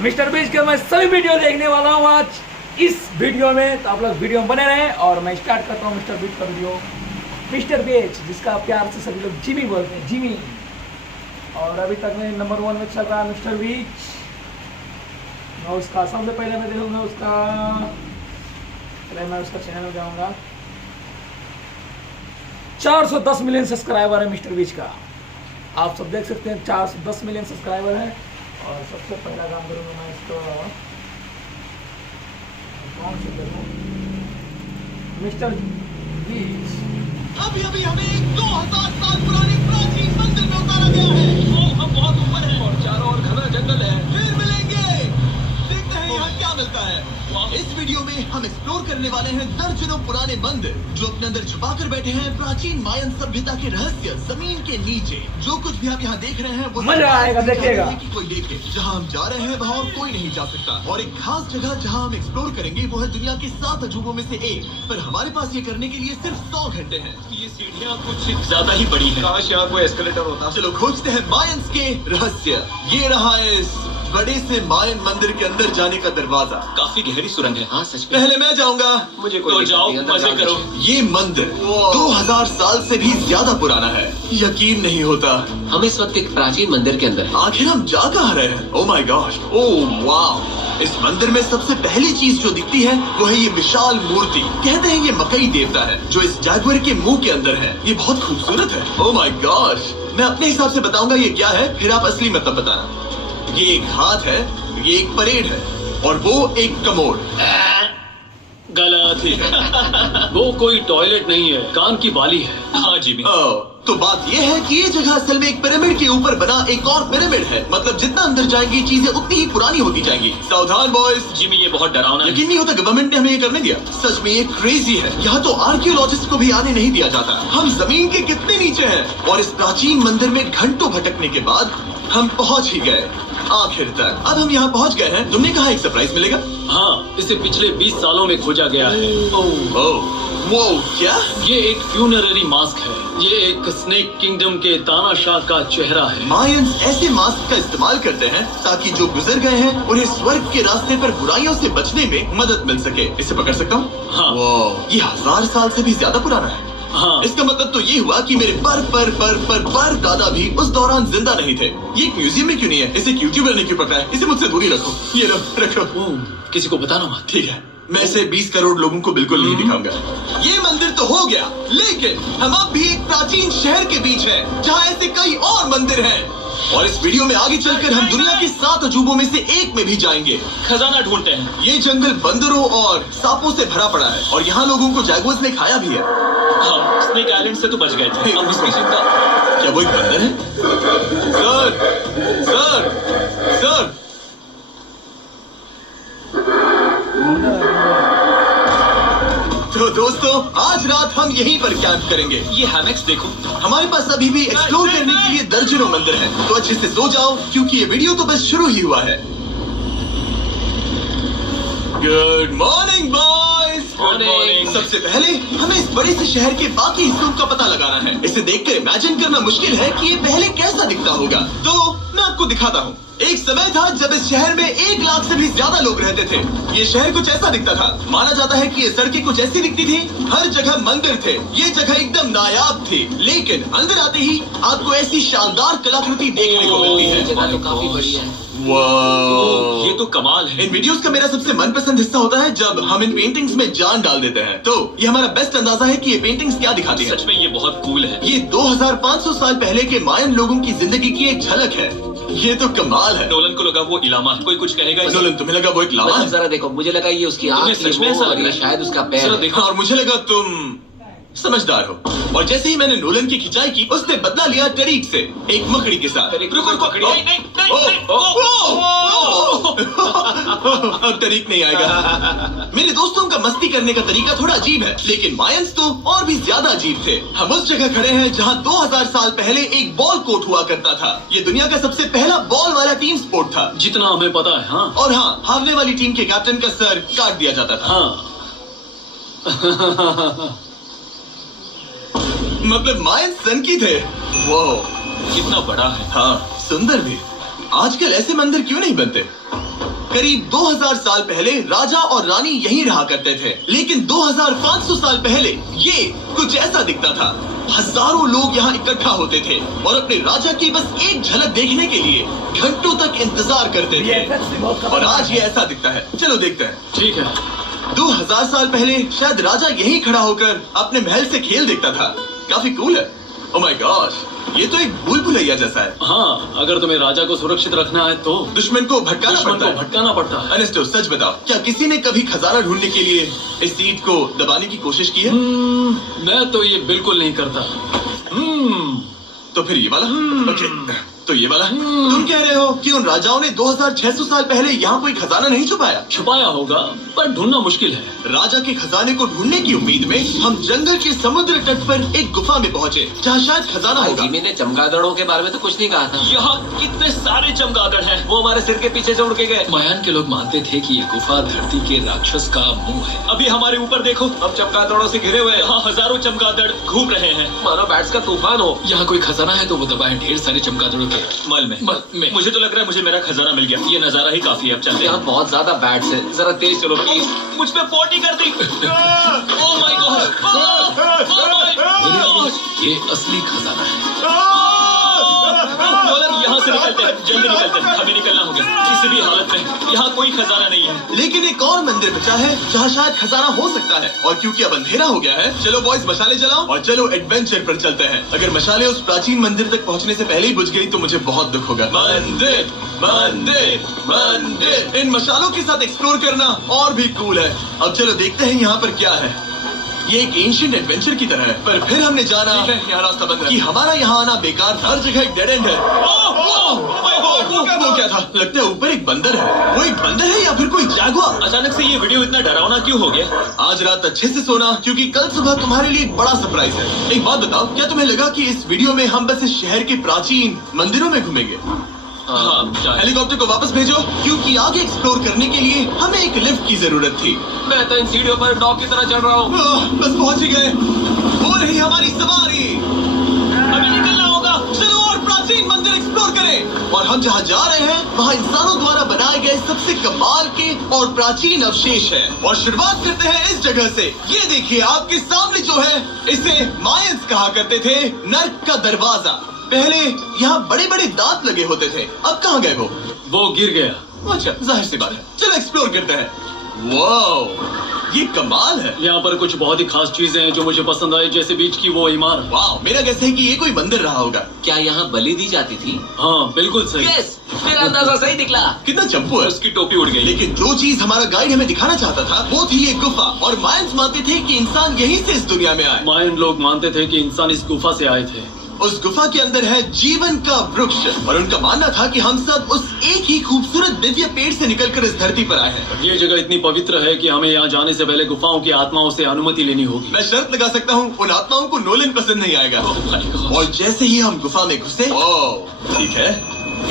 Mister बीच के मैं सभी वीडियो देखने वाला हूँ आज इस वीडियो में, तो आप लोग वीडियो में बने रहें। और मैं स्टार्ट करता हूँ मिस्टर बीच का वीडियो। मिस्टर बीच जिसका प्यार से सभी लोग जिमी बोलते हैं, जिमी। और अभी तक में नंबर 1 में चल रहा है मिस्टर बीच। मैं उसका सबसे पहले मैं देखूँगा उसका, पहले मैं उसका चैनल में जाऊँगा। 410 मिलियन सब्सक्राइबर है मिस्टर बीच का, आप सब देख सकते हैं 410 मिलियन सब्सक्राइबर है। और सबसे पहला काम करूँगा मैं इसको कौन से करूँ, मिस्टर बीच। अभी अभी हमें 2000 साल पुराने प्राचीन मंदिर में उतारा गया है। हम बहुत ऊपर हैं और चारों ओर घना जंगल है। फिर मिलेंगे, देखते हैं यहाँ क्या मिलता है। इस वीडियो में हम एक्सप्लोर करने वाले हैं दर्जनों पुराने मंदिर जो अपने अंदर छुपा कर बैठे हैं प्राचीन मायन सभ्यता के रहस्य जमीन के नीचे। जो कुछ भी आप यहाँ देख रहे हैं वो मजा आएगा, देखिएगा। कि कोई देखे, जहाँ हम जा रहे हैं वहाँ और कोई नहीं जा सकता। और एक खास जगह जहाँ हम एक्सप्लोर करेंगे वो है दुनिया के 7 अजूबों में से एक। पर हमारे पास ये करने के लिए सिर्फ 100 घंटे हैं। ये सीढ़ियाँ कुछ ज्यादा ही बड़ी है। काश यहाँ कोई एस्केलेटर होता। चलो खोजते हैं मायंस के रहस्य। ये रहा है इस बड़े से मायन मंदिर के अंदर जाने का दरवाजा। काफी गहरी सुरंग है। हाँ सच में। पहले मैं जाऊंगा। मुझे कोई तो जाओ, मजे करो। ये मंदिर 2000 साल से भी ज्यादा पुराना है। यकीन नहीं होता हम इस वक्त एक प्राचीन मंदिर के अंदर हैं। आखिर हम जा कहाँ रहे हैं? ओह माय गॉड, ओह वाव। इस मंदिर में सबसे पहली चीज जो दिखती है वो है ये विशाल मूर्ति। कहते हैं ये मकई देवता है जो इस जैगुआर के मुंह के अंदर है। ये बहुत खूबसूरत है। ओह माय गॉड, मैं अपने हिसाब से बताऊंगा ये क्या है, फिर आप असली मतलब बताना। ये एक हाथ है, ये एक परेड है और वो एक कमोड। गलत ही वो कोई टॉयलेट नहीं है, कान की बाली है। हाँ जी। तो बात ये है कि ये जगह असल में एक पिरामिड के ऊपर बना एक और पिरामिड है। मतलब जितना अंदर जाएंगी चीजें उतनी ही पुरानी होती जाएंगी। सावधान बॉयज। जिमी ये बहुत डरावना है। यकीन नहीं होता गवर्नमेंट ने हमें ये करने दिया। सच में ये क्रेजी है। यहाँ तो आर्कियोलॉजिस्ट को भी आने नहीं दिया जाता। हम जमीन के कितने नीचे हैं। और इस प्राचीन मंदिर में घंटों भटकने के बाद हम पहुँच ही गए आखिर तक। अब हम यहाँ पहुँच गए हैं। तुमने कहा एक सरप्राइज मिलेगा। हाँ, इसे पिछले 20 सालों में खोजा गया है। वो क्या? ये एक फ्यूनररी मास्क है। ये एक स्नेक किंगडम के तानाशाह का चेहरा है। मायंस ऐसे मास्क का इस्तेमाल करते हैं ताकि जो गुजर गए हैं उन्हें स्वर्ग के रास्ते पर बुराइयों से बचने में मदद मिल सके। इसे पकड़ सकता हूँ? हाँ। ये 1000 साल से भी ज्यादा पुराना है। हाँ। इसका मतलब तो ये हुआ कि मेरे पर दादा भी उस दौरान जिंदा नहीं थे। ये एक म्यूजियम में क्यों नहीं है? इसे यूट्यूबर ने क्यों पकड़ा है? इसे मुझसे दूरी रखो। ये लो, रखो। किसी को बताना मत। ठीक है, मैं इसे 20 करोड़ लोगों को बिल्कुल नहीं दिखाऊंगा। ये मंदिर तो हो गया, लेकिन हम अब भी एक प्राचीन शहर के बीच हैं, जहाँ ऐसे कई और मंदिर हैं। और इस वीडियो में आगे चलकर हम दुनिया के 7 अजूबों में से एक में भी जाएंगे। खजाना ढूंढते हैं। ये जंगल बंदरों और सांपों से भरा पड़ा है और यहाँ लोगों को जैगुआर्स ने खाया भी है। हम स्नेक आइलैंड से तो बच गए थे। अब उसकी चिंता। क्या वो एक बंदर है? Sir, sir, sir. तो दोस्तों, आज रात हम यहीं पर कैंप करेंगे। ये हैमेक्स देखो। हमारे पास अभी भी एक्सप्लोर करने के लिए दर्जनों मंदिर हैं। तो अच्छे से सो जाओ क्योंकि ये वीडियो तो बस शुरू ही हुआ है। Good morning boys. Good morning. सबसे पहले हमें इस बड़े से शहर के बाकी हिस्सों का पता लगाना है। इसे देखकर इमेजिन करना मुश्किल है कि ये पहले कैसा दिखता होगा। तो मैं आपको दिखाता हूँ। एक समय था जब इस शहर में 1 लाख से भी ज्यादा लोग रहते थे। ये शहर कुछ ऐसा दिखता था। माना जाता है कि ये सड़कें कुछ ऐसी दिखती थी। हर जगह मंदिर थे। ये जगह एकदम नायाब थी। लेकिन अंदर आते ही आपको ऐसी शानदार कलाकृति देखने को मिलती है। जगह तो काफी बड़ी है। वाह, ये तो कमाल है। इन वीडियोस का मेरा सबसे मनपसंद हिस्सा होता है जब हम इन पेंटिंग्स में जान डाल देते हैं। तो ये हमारा बेस्ट अंदाजा है कि ये पेंटिंग्स क्या दिखाती हैं। सच में ये बहुत कूल है। ये 2500 साल पहले के मायन लोगों की जिंदगी की एक झलक है। ये तो कमाल है। नोलन को लगा वो इलामा है। कोई कुछ कहेगा इसे? नोलन, तुम्हें लगा वो एक लावा है? जरा देखो, मुझे लगा ये उसकी आँख तुम्हें सच में ऐसा और लग रहा ये है? शायद उसका पैर जरा है। देखो। और मुझे लगा तुम समझदार हो। और जैसे ही मैंने नोलन की खिंचाई की, उसने बदला लिया टरीक से, एक मकड़ी के साथ। रुको, नहीं, नहीं, अब टरीक नहीं आएगा। मेरे दोस्तों का मस्ती करने का तरीका थोड़ा अजीब है, लेकिन मायंस तो और भी ज्यादा अजीब थे। हम उस जगह खड़े हैं जहाँ 2000 साल पहले एक बॉल कोर्ट हुआ करता था। ये दुनिया का सबसे पहला बॉल वाला टीम स्पोर्ट था। जितना हमें पता है। हाँ। और हाँ, हारने वाली टीम के कैप्टन का सर काट दिया जाता था। हाँ। मतलब मायंस सन की थे। वो कितना बड़ा है। हाँ, सुंदर भी। आजकल ऐसे मंदिर क्यों नहीं बनते? करीब 2000 साल पहले राजा और रानी यहीं रहा करते थे, लेकिन 2500 साल पहले ये कुछ ऐसा दिखता था। हजारों लोग यहाँ इकट्ठा होते थे और अपने राजा की बस एक झलक देखने के लिए घंटों तक इंतजार करते थे। और आज ये ऐसा दिखता है। चलो देखते हैं। ठीक है। 2000 साल पहले शायद राजा यहीं खड़ा होकर अपने महल से खेल देखता था। काफी कूल है। ओह माय गॉड, ये तो एक भूल भुलैया जैसा है। हाँ, अगर तुम्हें राजा को सुरक्षित रखना है तो दुश्मन को भटकाना पड़ता है। अनेस्टो, सच बताओ, क्या किसी ने कभी खजाना ढूंढने के लिए इस सीट को दबाने की कोशिश की है? मैं तो ये बिल्कुल नहीं करता। तो फिर ये वाला? ओके, तो ये वाला? तुम कह रहे हो कि उन राजाओं ने 2600 साल पहले यहाँ कोई खजाना नहीं छुपाया? छुपाया होगा, पर ढूंढना मुश्किल है। राजा के खजाने को ढूंढने की उम्मीद में हम जंगल के समुद्र तट पर एक गुफा में पहुँचे, जहाँ शायद खजाना होगा। जिमी ने चमगादड़ों के बारे में तो कुछ नहीं कहा था। यहाँ कितने सारे चमगादड़ हैं। वो हमारे सिर के पीछे से उड़ के गए। मायान के लोग मानते थे कि ये गुफा धरती के राक्षस का मुंह है। अभी हमारे ऊपर देखो, हम चमगादड़ों से घिरे हुए हैं। यहाँ हजारों चमगादड़ घूम रहे हैं। मानो बैट्स का तूफान हो। यहाँ कोई खजाना है तो वो दबाए ढेर सारे चमगादड़ों के मल में। मुझे तो लग रहा है मुझे मेरा खजाना मिल गया। ये नजारा ही काफी है। अब चलते हैं। यहाँ बहुत ज्यादा बैट्स है, जरा तेज चलो प्लीज। मुझ पे 40 कर दी। ओह माय गॉड, ये असली खजाना है। यहाँ से निकलते हैं, जल्दी निकलते हैं, हमें निकलना होगा। किसी भी हालत में यहाँ कोई खजाना नहीं है। लेकिन एक और मंदिर बचा है जहाँ शायद खजाना हो सकता है। और क्योंकि अब अंधेरा हो गया है, चलो बॉयज मशाले जलाओ और चलो एडवेंचर पर चलते हैं। अगर मशाले उस प्राचीन मंदिर तक पहुँचने से पहले ही बुझ गई तो मुझे बहुत दुख होगा। मंदिर मंदिर मंदिर, इन मशालों के साथ एक्सप्लोर करना और भी कूल है। अब चलो देखते हैं यहाँ पर क्या है। ये एक एंशिएंट एडवेंचर की तरह है, पर फिर हमने जाना यहाँ रास्ता बंद है कि हमारा यहाँ आना बेकार था। हर जगह एक डेड एंड है। वो क्या था? लगता है ऊपर एक बंदर है। वो एक बंदर है या फिर कोई जैगुआर? अचानक से ये वीडियो इतना डरावना क्यों हो गया? आज रात अच्छे से सोना, क्योंकि कल सुबह तुम्हारे लिए एक बड़ा सरप्राइज है। एक बात बताओ, क्या तुम्हें लगा कि इस वीडियो में हम बस इस शहर के प्राचीन मंदिरों में घूमेंगे? हेलीकॉप्टर को वापस भेजो, क्योंकि आगे एक्सप्लोर करने के लिए हमें एक लिफ्ट की जरूरत थी। मैं तो इन सीढ़ियों पर डॉग की तरह चढ़ रहा हूँ। बस पहुंच ही गए। हो रही हमारी सवारी। हमें निकलना होगा। चलो और प्राचीन मंदिर एक्सप्लोर करें। और हम जहाँ जा रहे हैं वहाँ इंसानों द्वारा बनाए गए सबसे कमाल के और प्राचीन अवशेष है। और शुरुआत करते हैं इस जगह से। ये देखिए आपके सामने जो है, इसे मायंस कहा करते थे नर्क का दरवाजा। पहले यहाँ बड़े बड़े दांत लगे होते थे, अब कहाँ गए वो गिर गया। अच्छा, जाहिर सी बात है। चलो एक्सप्लोर करते हैं। वाओ, ये कमाल है। यहाँ पर कुछ बहुत ही खास चीजें हैं जो मुझे पसंद आई, जैसे बीच की वो इमारत। वाओ, मेरा गैस है कि ये कोई मंदिर रहा होगा। क्या यहाँ बलि दी जाती थी? हाँ बिल्कुल सही। यस, मेरा अंदाजा सही निकला। कितना चंपू है। उसकी टोपी उड़ गई। लेकिन जो चीज हमारा गाइड हमें दिखाना चाहता था वो थी ये गुफा। और मायंस मानते थे कि इंसान यहीं से इस दुनिया में आए। मायन लोग मानते थे कि इंसान इस गुफा से आए थे। उस गुफा के अंदर है जीवन का वृक्ष, और उनका मानना था कि हम सब उस एक ही खूबसूरत दिव्य पेड़ से निकलकर इस धरती पर आए हैं। ये जगह इतनी पवित्र है कि हमें यहाँ जाने से पहले गुफाओं की आत्माओं से अनुमति लेनी होगी। मैं शर्त लगा सकता हूँ उन आत्माओं को नोलन पसंद नहीं आएगा। और जैसे ही हम गुफा में घुसे, ठीक है,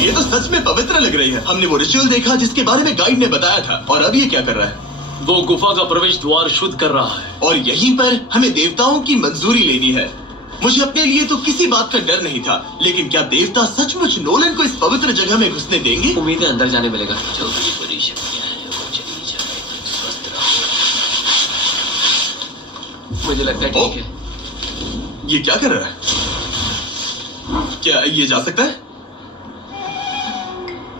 ये तो सच में पवित्र लग रही है। हमने वो रिचुअल देखा जिसके बारे में गाइड ने बताया था। और अब ये क्या कर रहा है? वो गुफा का प्रवेश द्वार शुद्ध कर रहा है। और यहीं पर हमें देवताओं की मंजूरी लेनी है। मुझे अपने लिए तो किसी बात का डर नहीं था, लेकिन क्या देवता सचमुच नोलन को इस पवित्र जगह में घुसने देंगे? उम्मीद है अंदर जाने मिलेगा। जो भी बुरी शक्तियां हैं वो चली जाए, स्वस्थ रहो। मुझे लगता है ठीक है। ये क्या कर रहा है? क्या ये जा सकता है?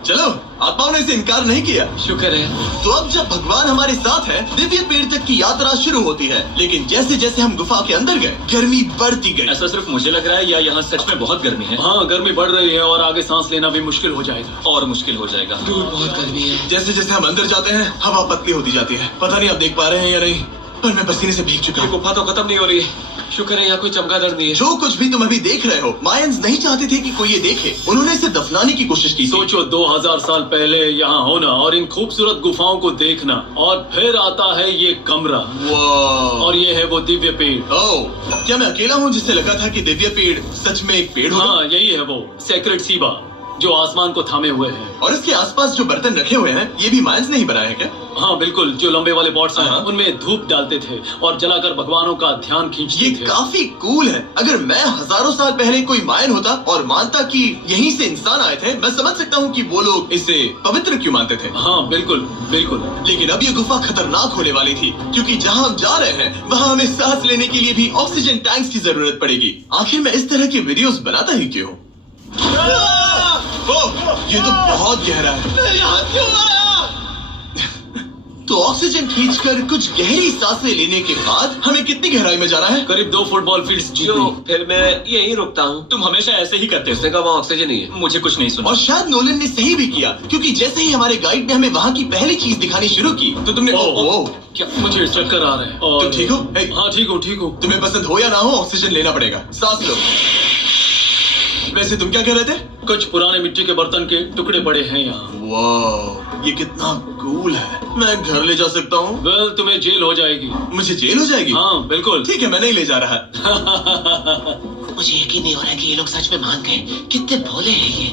चलो, आत्माओं ने इसे इनकार नहीं किया। शुक्र है। तो अब जब भगवान हमारे साथ है, दिव्य पेड़ तक की यात्रा शुरू होती है। लेकिन जैसे जैसे हम गुफा के अंदर गए, गर्मी बढ़ती गई। ऐसा सिर्फ मुझे लग रहा है या यहाँ सच में बहुत गर्मी है? हाँ, गर्मी बढ़ रही है और आगे सांस लेना भी मुश्किल हो जाएगा। और मुश्किल हो जाएगा। दूर बहुत गर्मी है। जैसे जैसे हम अंदर जाते हैं, हवा पतली होती जाती है। पता नहीं आप देख पा रहे हैं या नहीं, पर मैं पसीने से भीग चुका हूँ। गुफा तो खत्म नहीं हो रही है। शुक्र है यहाँ कोई चमगादड़ नहीं है। जो कुछ भी तुम अभी देख रहे हो, मायंस नहीं चाहते थे कि कोई ये देखे। उन्होंने इसे दफनाने की कोशिश की। सोचो 2000 साल पहले यहाँ होना और इन खूबसूरत गुफाओं को देखना, और फिर आता है ये कमरा। और ये है वो दिव्य पेड़। क्या मैं अकेला हूँ जिससे लगा था कि दिव्य पेड़ सच में एक पेड़ होगा? हाँ, यही है वो सेक्रेट सीबा। जो आसमान को थामे हुए हैं। और इसके आसपास जो बर्तन रखे हुए हैं ये भी मायंस ने ही बनाए हैं क्या? हाँ बिल्कुल, जो लंबे वाले पॉट्स हैं हाँ। उनमें धूप डालते थे और जलाकर भगवानों का ध्यान खींचते ये थे। काफी कूल है। अगर मैं हजारों साल पहले कोई मायन होता और मानता कि यहीं से इंसान आए थे, मैं समझ सकता हूँ कि वो लोग इसे पवित्र क्यों मानते थे। हाँ बिल्कुल बिल्कुल। लेकिन अब ये गुफा खतरनाक होने वाली थी, क्योंकि जहाँ हम जा रहे हैं वहाँ हमें सांस लेने के लिए भी ऑक्सीजन टैंक्स की जरूरत पड़ेगी। आखिर मैं इस तरह की वीडियोस बनाता ही क्यों? ओह, ये तो बहुत गहरा है। यहाँ क्यों आया? तो ऑक्सीजन खींचकर कुछ गहरी सांसें लेने के बाद हमें कितनी गहराई में जाना है? करीब 2 फुटबॉल फील्ड्स क्यों? जितनी। फिर मैं यहीं रुकता हूँ। तुम हमेशा ऐसे ही करते उसने कहा वहाँ ऑक्सीजन नहीं है। हो। मुझे कुछ नहीं सुना। और शायद नोलन ने सही भी किया, क्योंकि जैसे ही हमारे गाइड ने हमें वहाँ की पहली चीज दिखानी शुरू की तो तुमने ओह, क्या मुझे चक्कर आ रहे हैं। और तुम ठीक हो? हे। हाँ ठीक हूँ। तुम्हें पसंद हो या ना हो, ऑक्सीजन लेना पड़ेगा। सांस लो। वैसे तुम क्या कह रहे थे? कुछ पुराने मिट्टी के बर्तन के टुकड़े पड़े हैं यहाँ। वाह, ये कितना कूल है। मैं घर ले जा सकता हूँ? वेल, तुम्हें जेल हो जाएगी। मुझे जेल हो जाएगी? हाँ बिल्कुल। ठीक है, मैं नहीं ले जा रहा। मुझे यकीन नहीं हो रहा है कि ये लोग सच में मान गए। कितने भोले हैं ये।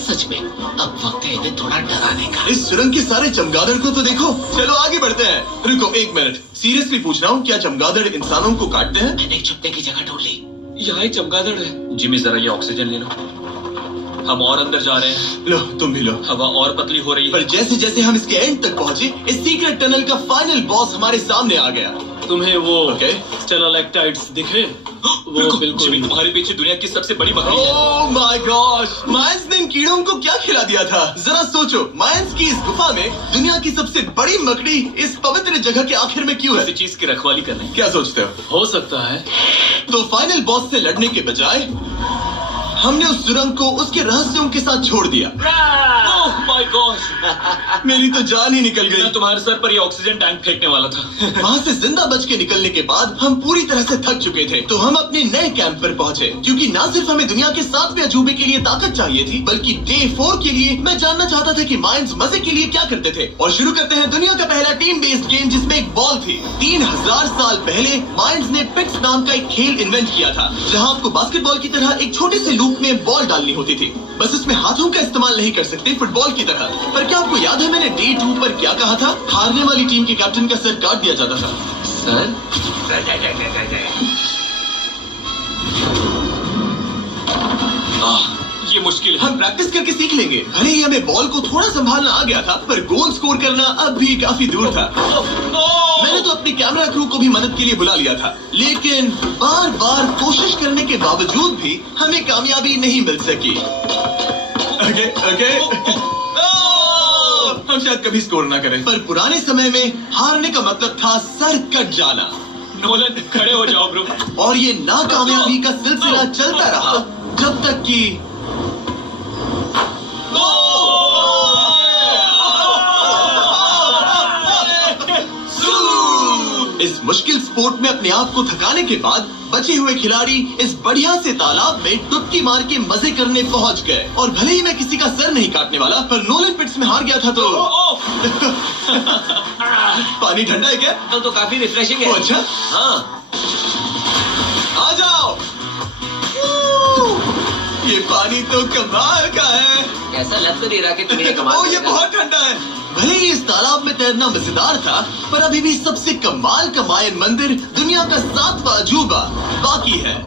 सच में अब वक्त है इन्हें थोड़ा डराने का। इस सुरंग के सारे चमगादड़ को तो देखो। चलो आगे बढ़ते हैं। रुको 1 मिनट, सीरियसली पूछ रहा हूँ, क्या चमगादड़ इंसानों को काटते हैं? मैंने एक छुपने की जगह ढूंढ ली। यहाँ ही चमगादड़ है। जिमी जरा ये ऑक्सीजन ले लो। हम और अंदर जा रहे हैं। लो, तुम भी लो। हवा और पतली हो रही पर है। जैसे जैसे हम इसके एंड तक पहुँचे, इस सीक्रेट टनल का फाइनल बॉस हमारे सामने आ गया। तुम्हें वो ओके। स्टेलाक्टाइट्स दिखे? वो रुको, बिल्कुल। जिमी तुम्हारे पीछे दुनिया की सबसे बड़ी बकरी है। ओह माय गॉश, मायंस ने इन कीड़ों को क्या खिला दिया था? जरा सोचो, मायंस की इस गुफा में दुनिया की सबसे बड़ी मकड़ी इस पवित्र जगह के आखिर में क्यों किसी है? चीज की रखवाली कर रहे हैं। क्या सोचते हो? हो सकता है। तो फाइनल बॉस से लड़ने के बजाय हमने उस सुरंग को उसके रहस्यों के साथ छोड़ दिया। ओह माय गॉड, मेरी तो जान ही निकल मैं गई। तुम्हारे सर पर ये ऑक्सीजन टैंक फेंकने वाला था। वहाँ से जिंदा बच के निकलने के बाद हम पूरी तरह से थक चुके थे, तो हम अपने नए कैंप पर पहुँचे, क्योंकि न सिर्फ हमें दुनिया के 7वें अजूबे के लिए ताकत चाहिए थी, बल्कि डे 4 के लिए मैं जानना चाहता था कि माइंस मजे के लिए क्या करते थे। और शुरू करते हैं दुनिया का पहला टीम बेस्ड गेम, जिसमें एक बॉल थी। 3000 साल पहले माइंस ने पिट्स नाम का एक खेल इन्वेंट किया था, जहाँ आपको बास्केटबॉल की तरह एक छोटे से लूप में बॉल डालनी होती थी। बस इसमें हाथों का इस्तेमाल नहीं कर सकते फुटबॉल की तरह। पर क्या आपको याद है मैंने डे 2 पर क्या कहा था? हारने वाली टीम के कैप्टन का सर काट दिया जाता था। सर ये मुश्किल है। हम प्रैक्टिस करके सीख लेंगे। भले ही हमें बॉल को थोड़ा संभालना आ गया था, पर गोल स्कोर करना अब भी काफी दूर था। मैंने तो अपनी कैमरा क्रू को भी मदद के लिए बुला लिया था, लेकिन बार बार कोशिश करने के बावजूद भी हमें कामयाबी नहीं मिल सकी। ओके हम शायद कभी स्कोर ना करें, पर पुराने समय में हारने का मतलब था सर कट जाना। नोलन खड़े हो जाओ ब्रो। और ये नाकामयाबी का सिलसिला चलता रहा जब तक कि इस मुश्किल स्पोर्ट में अपने आप को थकाने के बाद बचे हुए खिलाड़ी इस बढ़िया से तालाब में डुबकी मार के मजे करने पहुंच गए। और भले ही मैं किसी का सर नहीं काटने वाला, पर नोलन पिट्स में हार गया था तो पानी ठंडा है क्या? तो काफी रिफ्रेशिंग है। ओ, अच्छा। हाँ, आ जाओ। ये पानी तो कमाल का है। ऐसा लग तो नहीं रहा कि तुम्हें ये कमाल ओ, ये करेगा। बहुत ठंडा है। भले ही इस तालाब में तैरना मजेदार था, पर अभी भी सबसे कमाल का मायन मंदिर, दुनिया का 7वां अजूबा बाकी है।